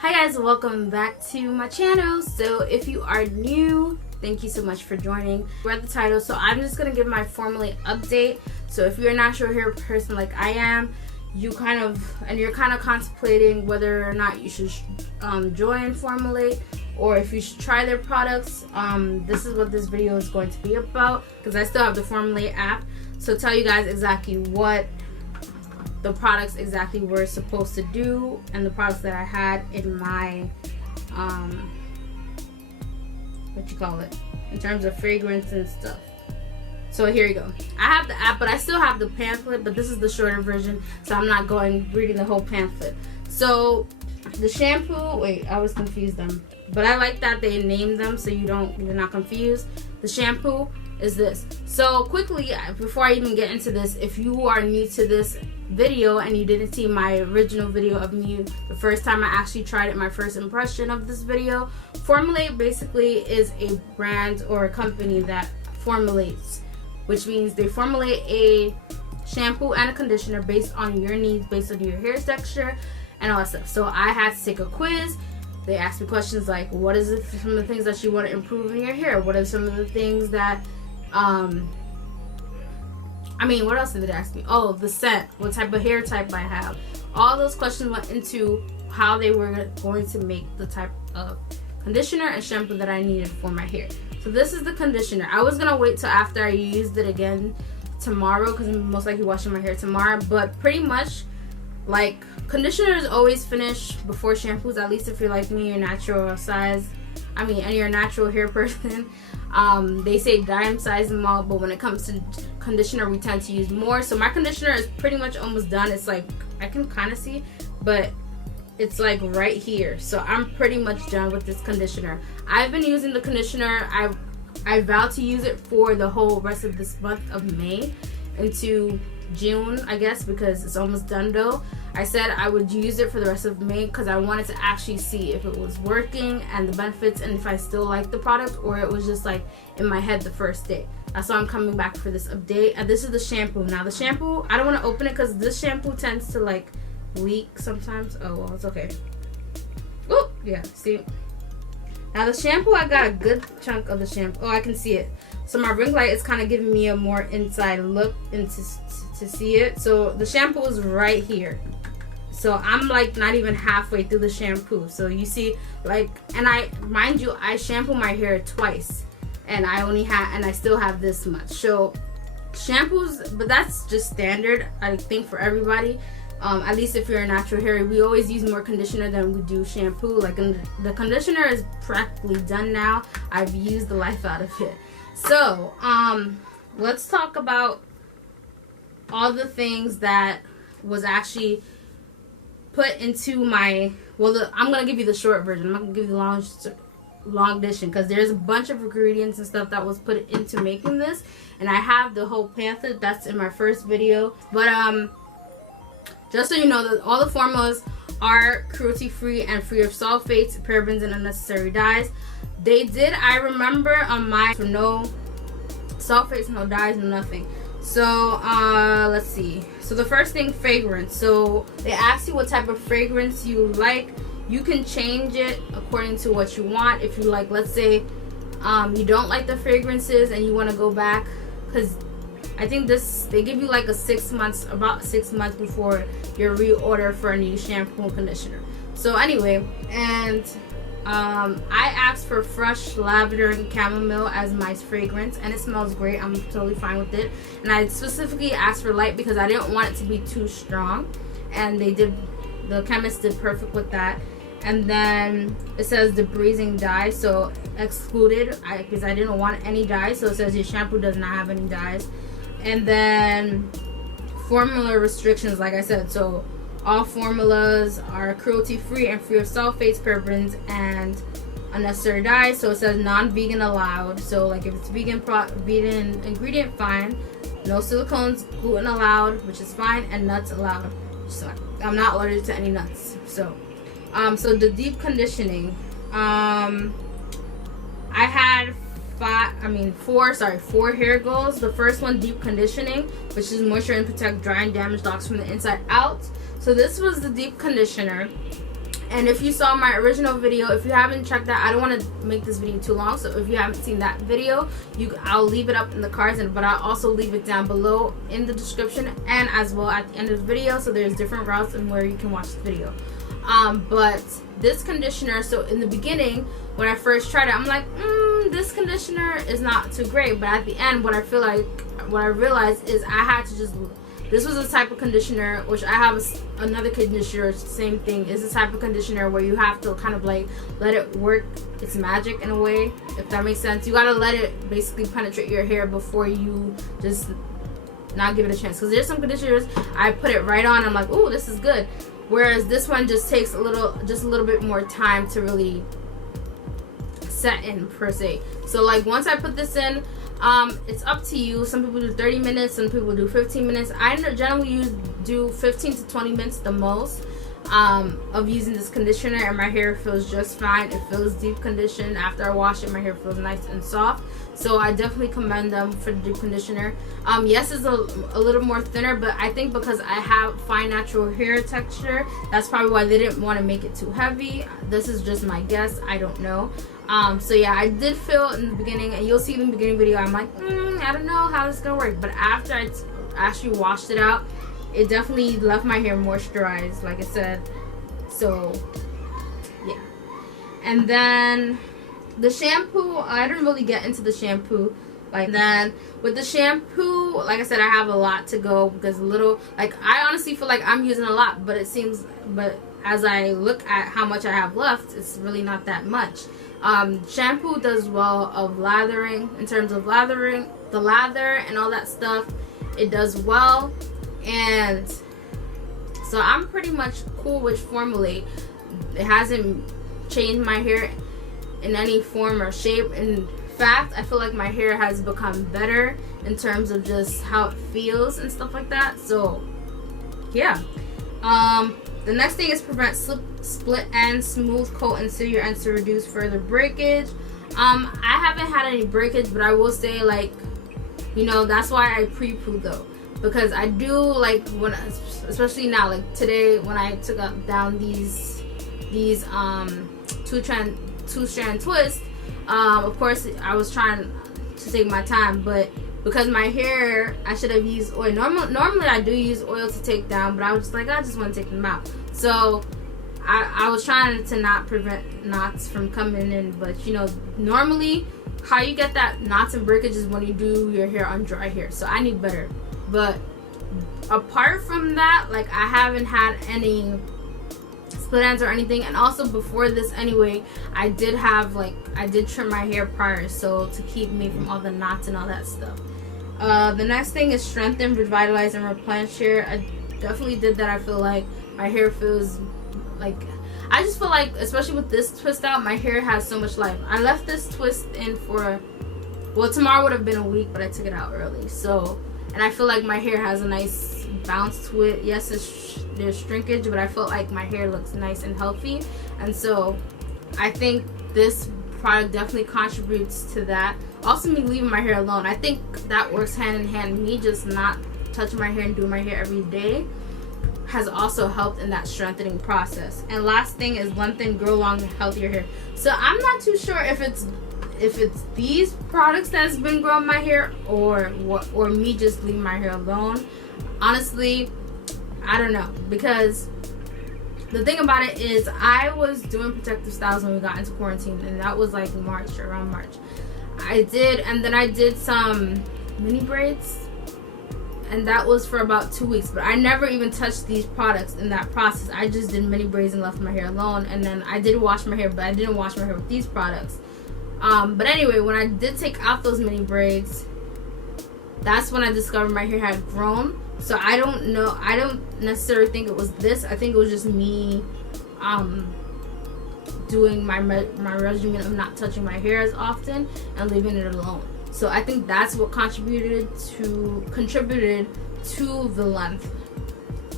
Hi guys, welcome back to my channel. So if you are new, thank you so much for joining. We're at the title, so I'm just gonna give my Formulate update. So if you're a natural hair person like I am, you're kind of contemplating whether or not you should join Formulate or if you should try their products, this is what this video is going to be about, because I still have the Formulate app, so tell you guys exactly what the products exactly were supposed to do and the products that I had in my in terms of fragrance and stuff. So here you go. I have the app, but I still have the pamphlet, but this is the shorter version, so I'm not reading the whole pamphlet. So the shampoo, wait, I was confused them, but I like that they named them so you're not confused. The shampoo is this. So quickly, before I even get into this, if you are new to this video and you didn't see my original video of me the first time I actually tried it, my first impression of this video, Formulate basically is a brand or a company that formulates, which means they formulate a shampoo and a conditioner based on your needs, based on your hair texture and all that stuff. So I had to take a quiz. They asked me questions like, what is it, some of the things that you want to improve in your hair? What are some of the things that what else did they ask me? Oh, the scent, what type of hair type I have. All those questions went into how they were going to make the type of conditioner and shampoo that I needed for my hair. So this is the conditioner. I was gonna wait till after I used it again tomorrow because I'm most likely washing my hair tomorrow, but pretty much like conditioners always finish before shampoos, at least if you're like me, you're natural size, and you're a natural hair person. They say dime size them all, but when it comes to conditioner, we tend to use more. So my conditioner is pretty much almost done. It's like, I can kind of see, but it's like right here. So I'm pretty much done with this conditioner. I've been using the conditioner. I vowed to use it for the whole rest of this month of May into June, I guess, because it's almost done though. I said I would use it for the rest of May because I wanted to actually see if it was working and the benefits and if I still like the product or it was just like in my head the first day. That's why I'm coming back for this update. And this is the shampoo. Now the shampoo, I don't want to open it because this shampoo tends to like leak sometimes. Oh well, it's okay. Oh yeah, see. Now the shampoo, I got a good chunk of the shampoo. Oh, I can see it. So my ring light is kind of giving me a more inside look into to see it. So the shampoo is right here. So I'm like not even halfway through the shampoo. So you see, like, and mind you, I shampoo my hair twice, and I still have this much. So shampoos, but that's just standard, I think, for everybody. At least if you're a natural hair, we always use more conditioner than we do shampoo. Like, the conditioner is practically done now. I've used the life out of it. So let's talk about all the things that was actually put into my, I'm gonna give you the short version. I'm not gonna give you the long edition because there's a bunch of ingredients and stuff that was put into making this, and I have the whole pamphlet that's in my first video. But just so you know, that all the formulas are cruelty free and free of sulfates, parabens, and unnecessary dyes. They did, I remember on mine, for no sulfates, no dyes, no nothing. So let's see. So the first thing, fragrance. So they ask you what type of fragrance you like. You can change it according to what you want. If you like, let's say you don't like the fragrances and you want to go back, because I think they give you like about 6 months before your reorder for a new shampoo and conditioner. So anyway, and I asked for fresh lavender and chamomile as my fragrance, and it smells great. I'm totally fine with it. And I specifically asked for light because I didn't want it to be too strong, and the chemist did perfect with that. And then it says debreezing dye, so excluded because I didn't want any dyes. So it says your shampoo does not have any dyes. And then formula restrictions, like I said, so all formulas are cruelty free and free of sulfates, parabens, and unnecessary dyes. So it says non-vegan allowed. So like if it's vegan ingredient, fine. No silicones, gluten allowed, which is fine, and nuts allowed. So I'm not allergic to any nuts. So so the deep conditioning, I had four hair goals. The first one, deep conditioning, which is moisture and protect dry and damaged locks from the inside out. So this was the deep conditioner, And if you saw my original video, if you haven't checked that, I don't want to make this video too long, so if you haven't seen that video, I'll leave it up in the cards, but I'll also leave it down below in the description and as well at the end of the video, so there's different routes and where you can watch the video. But this conditioner, so in the beginning when I first tried it, I'm like, this conditioner is not too great, but at the end what I realized is I had to just, this was a type of conditioner, which I have another conditioner, same thing, is a type of conditioner where you have to kind of like let it work its magic in a way, if that makes sense. You gotta let it basically penetrate your hair before you just not give it a chance. Because there's some conditioners, I put it right on, I'm like, ooh, this is good. Whereas this one just takes a little bit more time to really set in per se. So like once I put this in, it's up to you. Some people do 30 minutes, some people do 15 minutes. I generally do 15 to 20 minutes the most of using this conditioner, and my hair feels just fine. It feels deep conditioned. After I wash it, my hair feels nice and soft. So I definitely commend them for the deep conditioner. Yes, it's a little more thinner, but I think because I have fine natural hair texture, that's probably why they didn't want to make it too heavy. This is just my guess, I don't know. So yeah, I did feel in the beginning, and you'll see in the beginning video, I'm like, I don't know how this is gonna work. But after I actually washed it out, it definitely left my hair moisturized, like I said. So yeah. And then the shampoo, I didn't really get into the shampoo. Like then with the shampoo, like I said, I have a lot to go because I honestly feel like I'm using a lot, but as I look at how much I have left, it's really not that much. Shampoo does well of lathering, in terms of lathering, the lather and all that stuff, it does well. And so I'm pretty much cool with Formulate. It hasn't changed my hair in any form or shape. In fact, I feel like my hair has become better in terms of just how it feels and stuff like that. So yeah. The next thing is prevent split ends, smooth coat interior ends to reduce further breakage. I haven't had any breakage, but I will say, like, you know, that's why I pre-poo though, because I do like especially now, like today when I took down these two-strand twists. Of course, I was trying to take my time, but because my hair, I should have used oil. Normally I do use oil to take down, but I was just like, I just want to take them out. So I was trying to not prevent knots from coming in, but you know, normally how you get that knots and breakage is when you do your hair on dry hair. So I knew better. But apart from that, like, I haven't had any split ends or anything. And also before this anyway, I did trim my hair prior, so to keep me from all the knots and all that stuff. The next thing is strengthen, revitalize, and replenish hair. I definitely did that. I feel like my hair feels like, I just feel like, especially with this twist out, my hair has so much life. I left this twist in for, well, tomorrow would have been a week, but I took it out early. So, and I feel like my hair has a nice bounce to it. Yes, there's shrinkage, but I felt like my hair looks nice and healthy. And so I think this product definitely contributes to that. Also, me leaving my hair alone, I think that works hand in hand. Me just not touching my hair and doing my hair every day has also helped in that strengthening process. And last thing is lengthen, grow long, healthier hair. So I'm not too sure if it's these products that's been growing my hair or me just leaving my hair alone. Honestly, I don't know, because the thing about it is I was doing protective styles when we got into quarantine, and that was like around March. I did some mini braids, and that was for about 2 weeks, but I never even touched these products in that process. I just did mini braids and left my hair alone. And then I did wash my hair, but I didn't wash my hair with these products. But anyway, when I did take out those mini braids, that's when I discovered my hair had grown. So I don't know, I don't necessarily think it was this. I think it was just me doing my regimen of not touching my hair as often and leaving it alone. So I think that's what contributed to the length.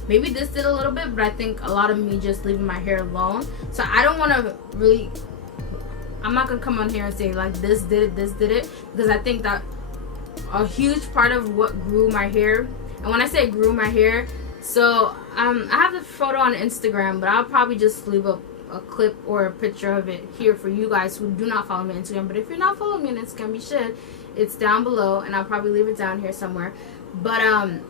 Maybe this did a little bit, but I think a lot of me just leaving my hair alone. So I don't want to really, I'm not gonna come on here and say like this did it, because I think that a huge part of what grew my hair, and when I say grew my hair, so I have the photo on Instagram, but I'll probably just leave up a clip or a picture of it here for you guys who do not follow me on Instagram. But if you're not following me on Instagram, you should. It's down below, and I'll probably leave it down here somewhere. But on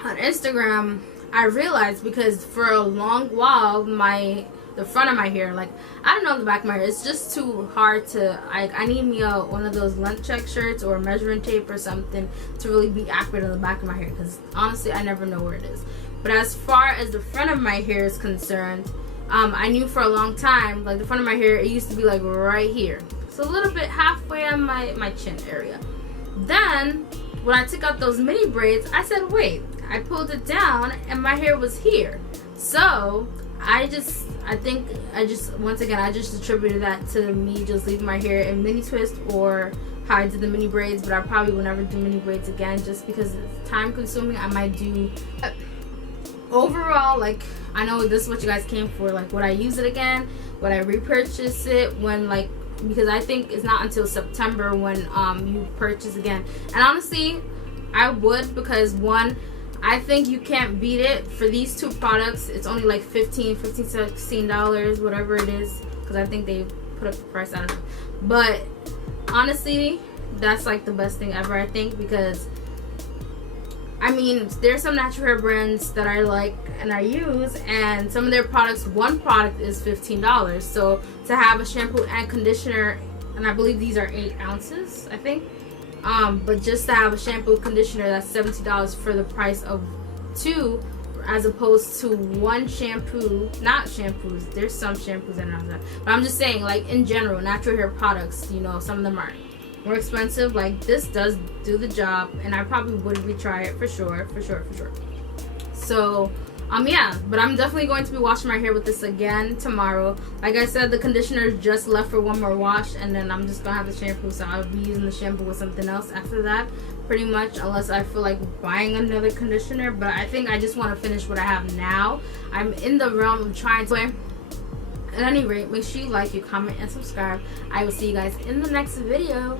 Instagram, I realized, because for a long while the front of my hair, like, I don't know, the back of my hair, it's just too hard to, I need me one of those length check shirts or measuring tape or something to really be accurate on the back of my hair, because honestly I never know where it is. But as far as the front of my hair is concerned, I knew for a long time, like, the front of my hair, it used to be like right here, so a little bit halfway on my chin area. Then when I took out those mini braids, I said, wait, I pulled it down and my hair was here. So I just attributed that to me just leaving my hair in mini twist, or how I did the mini braids. But I probably will never do mini braids again, just because it's time consuming. I might do, overall, like, I know this is what you guys came for, like, would I use it again, would I repurchase it when, like, because I think it's not until September when you purchase again. And honestly, I would, because one, I think you can't beat it for these two products. It's only like $16, whatever it is, because I think they put up the price, I don't know. But honestly, that's like the best thing ever, I think, because I mean, there's some natural hair brands that I like and I use, and some of their products, one product is $15. So to have a shampoo and conditioner, and I believe these are 8 ounces, I think. But just to have a shampoo conditioner, that's $70 for the price of 2, as opposed to one shampoo. Not shampoos, there's some shampoos that are not that, but I'm just saying, like, in general, natural hair products, you know, some of them are more expensive. Like, this does do the job, and I probably would retry it for sure. So yeah, but I'm definitely going to be washing my hair with this again tomorrow. Like I said, the conditioner is just left for one more wash, and then I'm just gonna have the shampoo, so I'll be using the shampoo with something else after that, pretty much, unless I feel like buying another conditioner. But I think I just want to finish what I have now. I'm in the realm of trying to. At any rate, make sure you like, you comment, and subscribe. I will see you guys in the next video.